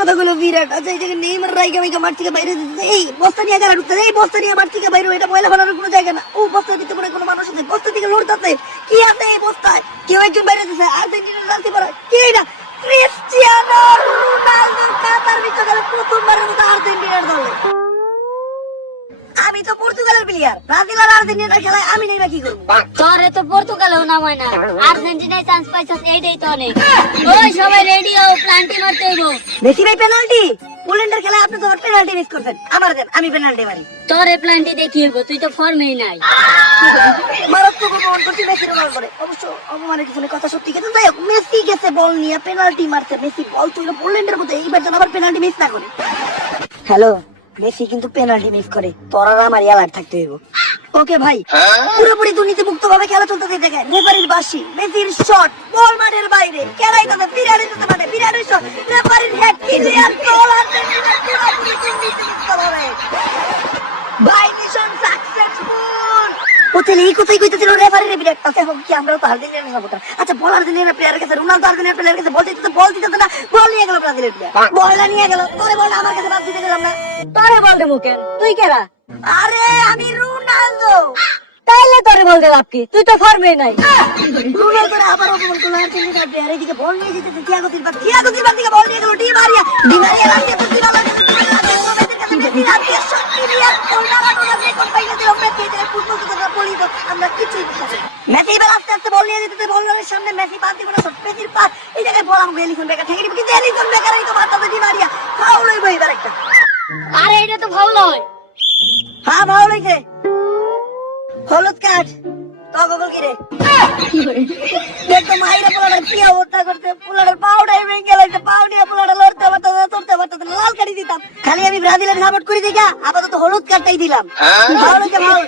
কথাগুলো বিরাট। আচ্ছা এই জায়গায় নেইমার রাইগা মাইকা মাঠ থেকে বাইরে দিতেছে, এই বস্তা নিয়ে গেল ঢুকতে, এই বস্তা নিয়ে মাঠ থেকে বাইরে, এটা ময়লা ফেলানোর কোনো জায়গা না। ও বস্তার ভিতরে মনে হয় কোনো মানুষ আছে, বস্তা থেকে লড়তেছে, কি আছে এই বস্তায়? কেউ একজন বাইরে দিতেছে, আর্জেন্টিনার জার্সি পরা, কে না? ক্রিস্টিয়ানো রোনালদো কাতার বিশ্বকাপে প্রথমবারের মতো আর্জেন্টিনার দলে। আমি তো পর্তুগালের প্লেয়ার, ব্রাজিল আর আর্জেন্টিনার খেলায় আমি নেই বা কি করবো? তোরে তো পর্তুগালেও নামায় না, আর্জেন্টিনায় চান্স পাইছস, এইটাই তো অনেক। ওই সবাই রেডি হও, প্লান্টি মারতে হইব। মেসি ভাই পেনাল্টি, পোল্যান্ডের খেলায় আপনি তো পেনাল্টি মিস করছেন, আমার দেন, আমি পেনাল্টি মারি। তোরে প্লান্টি দেখি হইব, তুই তো ফর্মেই নাই। মারাত্মক অপমান করছি মেসি রোনালদোরে। অবশ্য অপমানের কিছু নেই, কথা সত্যি। কিন্তু যাই হোক, মেসি গেছে বল নিয়ে পেনাল্টি মারতে, মেসি বল তুইলো পোল্যান্ডের মধ্যে, এইবার যেন আবার পেনাল্টি মিস না করে। হ্যালো, মেসি কিন্তু পেনাল্টি মিস করে, তোর আর আমার অ্যালার্ট থাকতে হইব। ওকে ভাই, পুরোপুরি দুর্নীতি মুক্ত ভাবে খেলা চলতেছে। দেখেন রেফারির বাঁশি, মেসির শট, বল মাঠের বাইরে, কেরাই তাতে বিরাটের সাথে মাঠে, বিরাটের শট, রেফারির হেড, ক্লিয়ার গোল, আর্জেন্টিনা পুরোপুরি দুর্নীতি মুক্ত ভাবে। ভাই মিশন সাকসেসফুল। ওতেলে এই কথাই কইতেছিল রেফারির বিরাট কাছে, এখন কি আমরাও তো আর্জেন্টিনার সাপোর্টার। আচ্ছা বল আর্জেন্টিনার প্লেয়ারের কাছে, রোনালদো আর্জেন্টিনার প্লেয়ারের কাছে বল দিতে না, বল নিয়ে গেল ব্রাজিলের প্লেয়ার, বলটা নিয়ে গেল, তোরে বলটা আমার কাছে বাদ দিতে গেলাম না। তোরে বল দেবো কেন, তুই কেরা? আরে আমি রোনালদো। তাইলে তোরে বল দে লাভ কি, তুই তো ফর্মেই নাই। রোনালদোরে আবার অপমান করলো আর্জেন্টিনার প্লেয়ার। এদিকে বল নিয়ে যেতেছে থিয়াগো সিলভা দিকে বল নিয়ে গেল, ডি মারিয়া লাগিয়ে তুই ভালো মেসি এবার আস্তে আস্তে বল নিয়ে যেতে, বলের সামনে মেসি পাস দিব না, মেসির পাস, এই জায়গায় বল আমাকে এলিসন বেকার ঠেকে দিবে, কিন্তু এলিসন বেকারই তো মারতে ডি মারিয়া, ফাউল হইব এবার একটা। আরে এটা তো ফাউল নয়। হ্যাঁ ফাউল হইছে, হলুদ কার্ড। তো গোল কি রে? দেখো মাইরা পোলাটা কি অবস্থা করতে, পোলাটার পাউডার ভেঙে গেল, পাউ নিয়ে পোলাটা লড়তে পারতো না, লাল কার্ডই দিতাম। খালি আমি ব্রাজিলের সাপোর্ট করি দেখা আপাতত হলুদ কার্ডটাই দিলাম। ফাউল হইছে ফাউল।